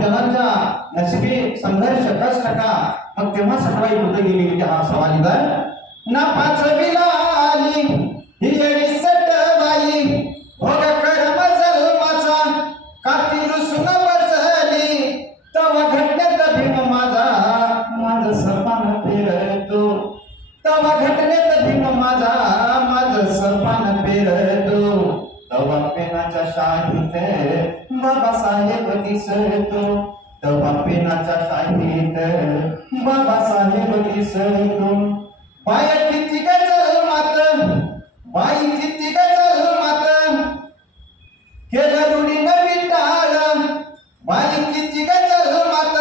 बहुजनांच्या नशिबी संघर्ष कष्ट का मग तेव्हा सटवाई कुठे गेली म्हणजे हा सवाल इथं ना पाचवीला आली ही येडी सटवाई भोग कर्म जन्माचा काती रुसून बसली तवा घटनेत भीम माझं सरपान फिरतो तवा घटनेत भीम माझं सरपान फिरतो तवा पेनाच्या शाहीत बाबासाहेब दिसतो तवा पेनाच्या शाहीत बाबासाहेब दिसतो बाई किती गजल मात केलं रुढी नवी टाळ बाई किती गजल मात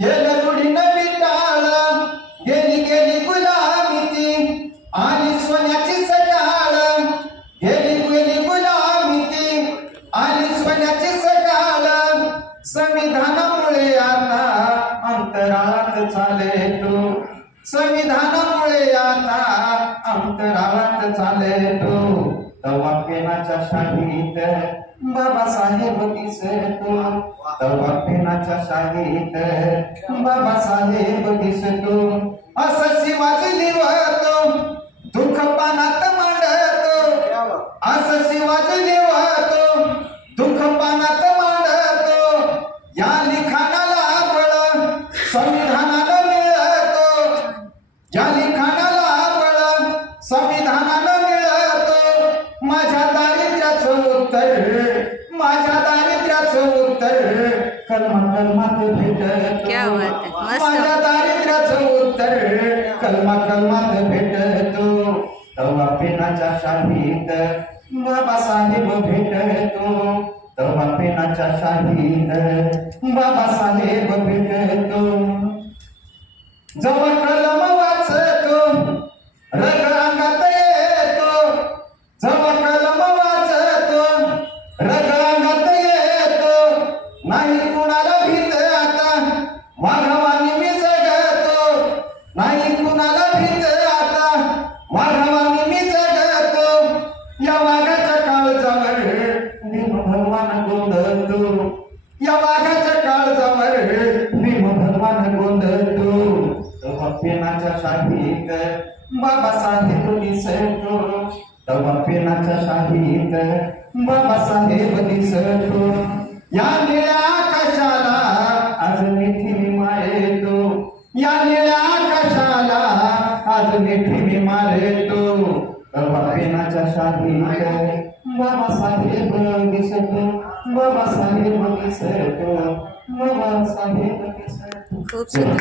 केलं रुढी नवी टाळ गेली गुलामी ती आणि सोन्याची सकाळ गेली गुलामी ती आणि सोन्याची सकाळ संविधानामुळे आता अंतराळात चाले तो संविधानामुळे आता अंतराळात चाले तो तवा पेनाच्या शाहीत बाबासाहेब दिसतो तवा पेनाच्या शाहीत बाबासाहेब दिसतो असं शिवाजी लिवतो दुःख पानात मांडतो असं शिवाजी लिवतो दुःख पानात मांडतो या लिखाणाला बळ संविधानाला मिळतो या लिखाणाला बळ संविधानाला मिळतो माझ्या दारिद्र्याचं उत्तर कलमात भेटतो माझ्या दारिद्र्याचं उत्तर कलमात भेटतो तवा पेनाच्या शाहीत बाबासाहेब भेटतो तवा पेनाच्या शाहीत बाबासाहेब भेटतो जवळ कलम वाचतो रग अंगात येतो जवळ कलम वाचतो रग अंगात येतो नाही कुणाला भीत आता वाघवानी मी जगतो नाही कुणाला भीत आता वाघवानी मी जगतो या वाघाच्या काळजावर भीम भगवान गोंधळतो या वाघाच्या काळजावर भीम भगवान गोंधळतो तवा पेनाच्या शाहीत बाबासाहेब दिसतो तवा पेनाच्या शाहीत बाबासाहेब दिसतो या निळ्या आकाशाला आज मिठी विमा येतो या निळ्या आकाशाला आज मिठी विमा येतो तवा पेनाच्या शाहीत बाबासाहेब दिसतो बाबासाहेब दिसतो बाबासाहेब दिसतो. खूप सुंदर.